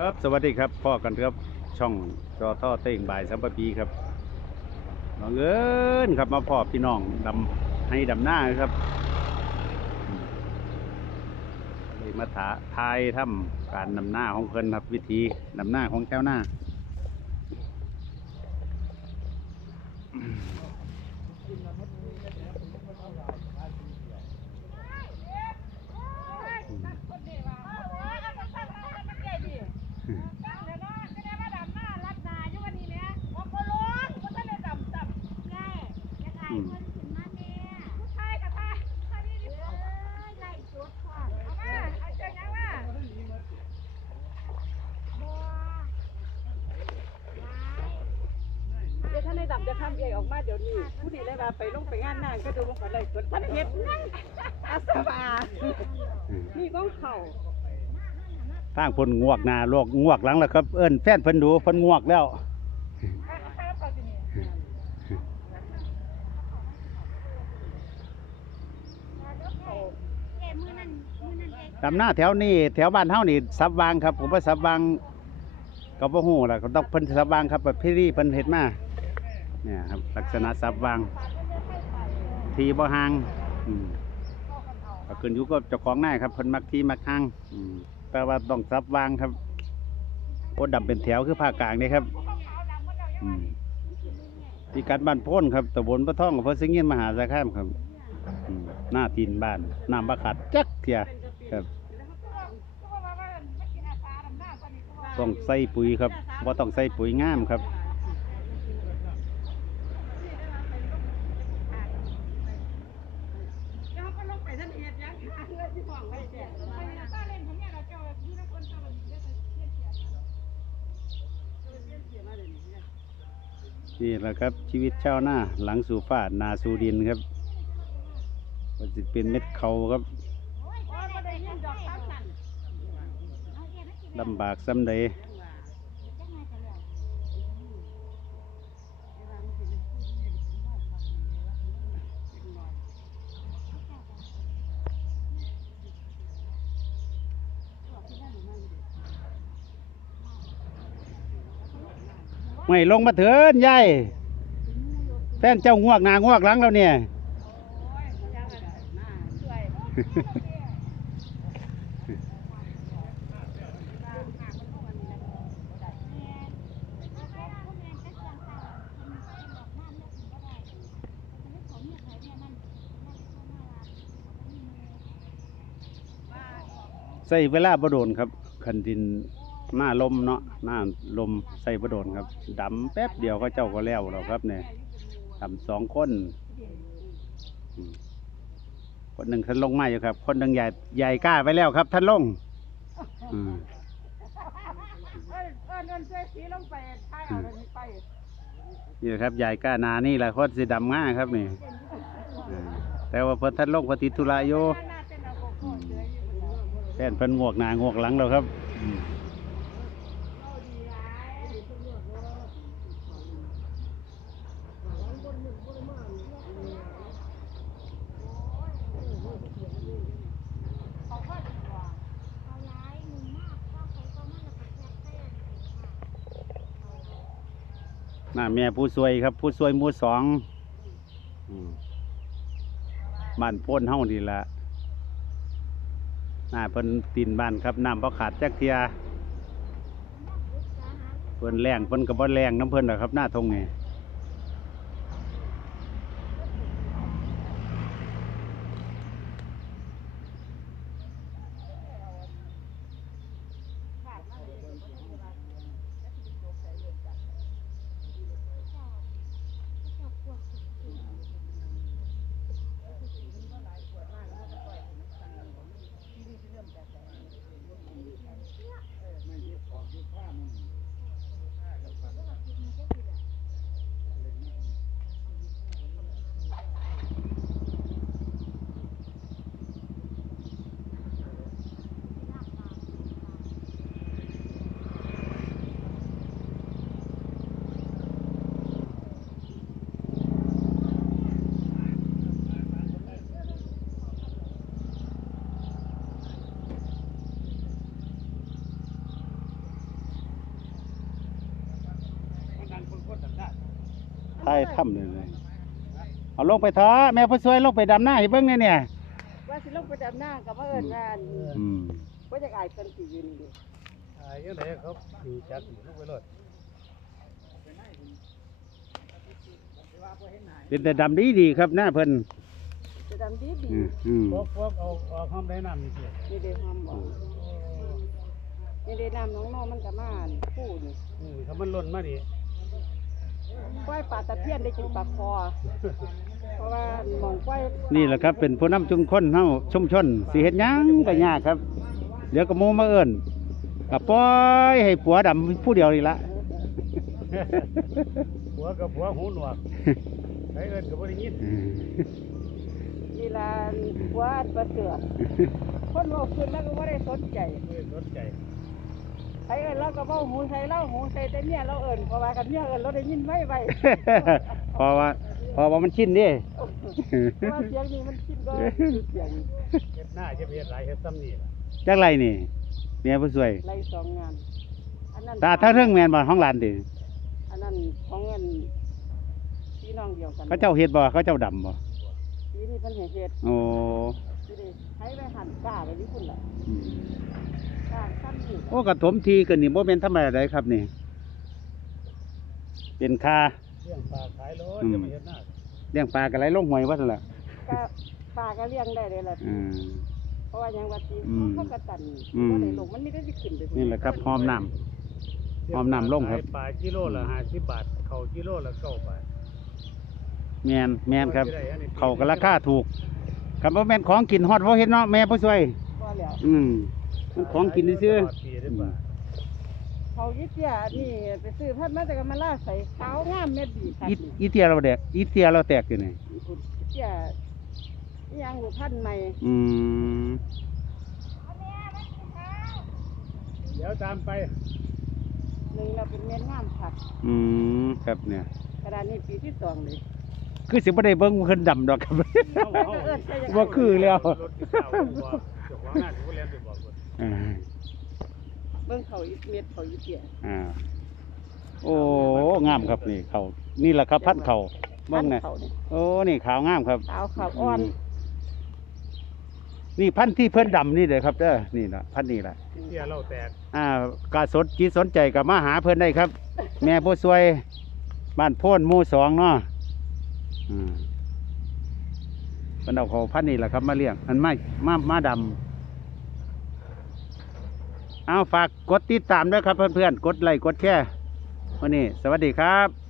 ครับสวัสดีครับพ่อกันครับช่องจอท่อเต่งบ่ายสัมปปีครับบังเอิญครับมาพ่อพี่น้องดำให้ดำหน้าครับมเลยมาถาทายทำการดำหน้าของเพิ่นครับวิธีดำหน้าของแก้วหน้า อืม เดี๋ยวท่านในดำ จะทำเองออกมาเดี๋ยวนี้ผู้นี้เลยว่าไปลงไปงานนางก็ดูลงไปเลยส่วนท่านเฮ็ดอาสวานี่ก้องเข่าทางเพิ่นงวกหน้าโลกงวกหลังแล้วครับ เอิ้นแฟนเพิ่นดูเพิ่นงวกแล้วดำหน้าแถวนี้แถวบ้านเฮานี่สับวางครับ ผมว่าสับวางก็บ่ฮู้ล่ะก็ต้องเพิ่นสับวางครับแบบพี่รี่เพิ่นเฮ็ดมา เนี่ยครับลักษณะสับวาง ทีบ่ห่างอืมก็ขึ้นอยู่กับเจ้าของหน้าครับเพิ่นมักทีมักห่างแต่ว่าต้องสับวางครับโอ้ดำเป็นแถวคือภาคกลางนี่ครับอที่กัดบ้านพ้นครับตำบลพระท่องอำเภอสิงห์เงียนมหาสารคามครับหน้าตีนบ้านน้ำบะขัดจักเทียครับต้องใส่ปุ๋ยครับว่าต้องใส่ปุ๋ยงามครับ แล้วก็ลงไปท่านเฮ็ดยังเลือดที่ห้องไว้แจกเสียมาเลยนี่ นี่แหละครับชีวิตชาวนาหลังสู่ฟ้านาสู่ดินครับมันจะเป็นเม็ดเขาครับลำบากซ้ำใด ไม่ลงมาเถินยายแฟนเจ้างวกนางวกหลังแล้วเนี่ยใส่เวลาบโดนครับคันดิน หน้าลมเนาะหน้าลมใส่บโดนครับดำแป๊บเดียวก็เจ้าก็แล้วเราครับเนี่ยดำสองคนคนหนึ่งท่านลงมาอยู่ครับ คนหนึ่งใหญ่ใหญ่กล้าไปแล้วครับท่านลงอืมนี่ครับใหญ่กล้านานี่แหละโคนสีดำง่ายครับนี่แต่ว่าพิ่นท่านลงเพอติดธุระโยแฟนเพิ่นงวกหนางวกหลังแล้วครับ น้าแม่ผู้ช่วยครับ ผู้ช่วยมู่สองบ้านพ้นเฮานี่ละน่าเพิ่นตีนบ้านครับน้ำบ่ขาดจักเทียเพิ่นแรงเพิ่นก็บ่แรงน้ำเพิ่นหรอครับ หน้าทงไง ท้ายถ้ำเลยเลยเอาลงไปเถอะแม่ผู้ช่วยลงไปดำหน้าให้เบิ่งเนี่ยเนี่ยว่าสิลงไปดำน้ากับว่าเอิญว่าอันอืมว่าจะอายเพิ่นสิอยู่นี่ดิอ่ายังไงเขาอยู่จักอยู่ลูกไปรถเป็นแต่ดำดีดีๆครับหน้าเพิ่นจะดำดีดีอืมอืมพวกพวกเอาเอาห้องได้น้ำนี่เสียนี่เด้ห้ามบอกนี่เด้น้ำน้องน้องมันก็มาอันคู่นี่อืมถ้ามันล่นมาดิ กล้วยปลาตะเพียนได้กินปลาคอ เพราะว่าหมองกล้วยนี่แหละครับเป็นผู้นำชุมชนเฮาชุมชนสิเฮ็ดหยังก็ยากครับ เดี๋ยวก็หมู่มาเอิ้นก็ปล่อยให้ผัวดำผู้เดียวนี่ละ หัวกับหัวหูหนวกใครเอิ้นก็บ่ได้ยินนี่ล่ะหัวอันประเสริฐคนเว่าขึ้นแล้วก็บ่ได้สนใจ เอิ้นสนใจ ใครเอิ้นเราก็เว้าหูใส่เราหูใส่แต่เมียเราเอิ้นเพราะว่ากันเมียเอิ้นเราได้ยินไว้ไว้เพอว่าเพอว่ามันชินเดิเพราะว่าเสียงนี้มันคิดก็เสียงเฮ็ดหน้าจะไปเฮ็ดหลายเฮ็ดซ้ำนี่ล่ะจักไรนี่เมียผู้ช่วยไล่สองงานอันนั้นตาถ้าเรื่องแม่นบ่ห้องหลานติอันนั้นของเงินพี่น้องเดียวกันเขาเจ้าเฮ็ดบ่เขาเจ้าดำบ่ปีนี้เพิ่นให้เฮ็ดโอ้สิได้ให้ไปหั่นกล้าไปนี่พุ่นล่ะอืมกล้าซ้ำนี่ โอ้กระถมทีกันนี่บ่แมนธรรมดาใดครับนี่ เป็นคาเลี้ยงปลาขายรถจะไปเฮ็ดหน้าเลี้ยงปลาก็ไหลลงห้วยว่าซั่นล่ะก็ปลาก็เลี้ยงได้เลยล่ะอืม เพราะว่ายังว่าสิอืมเขาก็ตันอืมบ่ได้ลงมันมีแต่สิขึ้นไปพุ่นี่แหละครับหอมน้ำหอมน้ำลงครับขายปลากิโลละ50บบาท เขากิโลละ9บาทแมนแมนครับ เขาก็ราคาถูกคำว่าแมนของกินฮอดบ่เฮ็ดเนาะแม่ผู้ช่วยบ่แล้วอืม มันของกินซื่อตลอดปีได้ป่ะเขายึดเตี้ยนี่ไปซื้อพัดมาแต่ก็มาล่าใส่ขาวงามเม็ดดีครับๆอีอีเตียเราแดกอีเตียเราแตกอยู่นี่เตี้ยอีหยังหูพันธุ์ใหม่อืมเดี๋ยวตามไปหนึ่งเราเป็นเม็ดงามผักอืมครับเนี่ย กระดานนี้ปีที่สองเลยคือสิบ่ได้เบิ่งเพิ่นดำดอกครับเอาเอาเอิ้นใช่ยังไงบ่คือแล้ว รถที่เก่าบอกเจ้าของงานผู้เรียนไปบ อกว่าอ่าเบิ่งเขาอีเม็ดเขาอีเตี้ยอ่าโอ้งามครับนี่เขานี่แหละครับพันธุ์เขาเบิ่งนะเขาเนี่ยโอ้นี่ขาวงามครับ ขาวขาวอ่อนมนี่พันธุ์ที่เพิ่นดำนี่เด้อครับเด้อนี่ล่ะพันธุ์นี่ล่ะเที่ยเราแตกอ่ากาสดจิตสนใจกับมาหาเพิ่นได้ครับ แม่ผู้ช่วยบ้านโพ่นหมู่สองเนาะอืมเพิ่นเอาเขาพันธุ์นี่แหละครับ มาเลี้ยงอันมามามาดำ เอาฝากกดติดตามด้วยครับเพื่อนๆ กดไลค์กดแชร์วันนี้ สวัสดีครับ